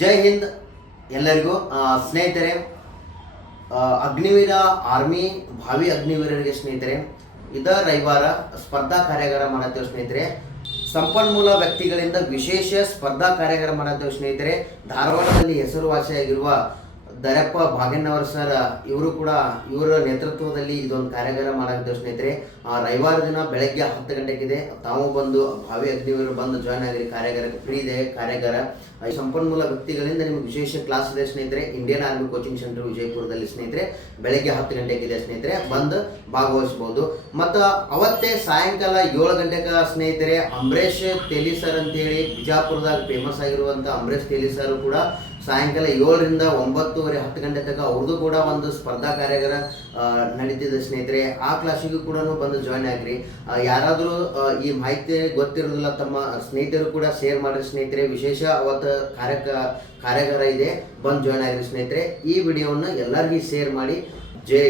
ಜೈ ಹಿಂದ್ ಎಲ್ಲರಿಗೂ ಸ್ನೇಹಿತರೆ. ಅಗ್ನಿವೀರ ಆರ್ಮಿ ಭಾವಿ ಅಗ್ನಿವೀರರಿಗೆ ಸ್ನೇಹಿತರೆ, ರವಿವಾರ ಸ್ಪರ್ಧಾ ಕಾರ್ಯಾಗಾರ ಮಾಡತ್ತೇವೆ ಸ್ನೇಹಿತರೆ. ಸಂಪನ್ಮೂಲ ವ್ಯಕ್ತಿಗಳಿಂದ ವಿಶೇಷ ಸ್ಪರ್ಧಾ ಕಾರ್ಯಾಗಾರ ಮಾಡತ್ತೇವೆ ಸ್ನೇಹಿತರೆ. ಧಾರವಾಡದಲ್ಲಿ ಹೆಸರುವಾಸಿಯಾಗಿರುವ ದರಪ್ಪ ಭಾಗಣ್ಣವರ್ ಸರ್ ಇವರು ಕೂಡ ಇವರ ನೇತೃತ್ವದಲ್ಲಿ ಇದೊಂದು ಕಾರ್ಯಾಗಾರ ಮಾಡಾಕ್ತೇವೆ ಸ್ನೇಹಿತರೆ. ರವಿವಾರ ದಿನ ಬೆಳಗ್ಗೆ 10 ಗಂಟೆಗಿದೆ. ತಾವು ಬಂದು ಭಾವಿ ಅಗ್ನಿವೀರರು ಬಂದು ಜಾಯ್ನ್ ಆಗಿರಿ. ಕಾರ್ಯಾಗಾರಕ್ಕೆ ಫ್ರೀ ಇದೆ ಕಾರ್ಯಾಗಾರ. ಸಂಪನ್ಮೂಲ ವ್ಯಕ್ತಿಗಳಿಂದ ನಿಮಗೆ ವಿಶೇಷ ಕ್ಲಾಸ್ ಇದೆ ಸ್ನೇಹಿತರೆ. ಇಂಡಿಯನ್ ಆರ್ಮಿ ಕೋಚಿಂಗ್ ಸೆಂಟರ್ ವಿಜಯಪುರದಲ್ಲಿ ಸ್ನೇಹಿತರೆ. ಬೆಳಗ್ಗೆ 10 ಗಂಟೆಗಿದೆ ಸ್ನೇಹಿತರೆ, ಬಂದು ಭಾಗವಹಿಸಬಹುದು. ಮತ್ತು ಅವತ್ತೇ ಸಾಯಂಕಾಲ 7 ಗಂಟೆಗೆ ಸ್ನೇಹಿತರೆ ಅಂಬರೀಶ್ ತೇಲಿ ಸರ್ ಅಂತೇಳಿ ಬಿಜಾಪುರದಾಗ ಫೇಮಸ್ ಆಗಿರುವಂಥ ಅಂಬರೀಶ್ ತೇಲಿ ಸರ್ ಕೂಡ ಸಾಯಂಕಾಲ 7ರಿಂದ 9:30 10 ಗಂಟೆ ತನಕ ಅವ್ರದ್ದು ಕೂಡ ಒಂದು ಸ್ಪರ್ಧಾ ಕಾರ್ಯಾಗಾರ ನಡೀತಿದೆ ಸ್ನೇಹಿತರೆ. ಆ ಕ್ಲಾಸಿಗೂ ಕೂಡ ಬಂದು ಜಾಯ್ನ್ ಆಗಿರಿ. ಯಾರಾದರೂ ಈ ಮಾಹಿತಿ ಗೊತ್ತಿರೋದಿಲ್ಲ ತಮ್ಮ ಸ್ನೇಹಿತರು ಕೂಡ ಶೇರ್ ಮಾಡಿರಿ ಸ್ನೇಹಿತರೆ. ವಿಶೇಷ ಅವತ್ತು ಕಾರ್ಯಾಗಾರ ಇದೆ, ಬಂದು ಜಾಯ್ನ್ ಆಗಿರಿ ಸ್ನೇಹಿತರೆ. ಈ ವಿಡಿಯೋವನ್ನು ಎಲ್ಲರಿಗೂ ಶೇರ್ ಮಾಡಿ. ಜೈ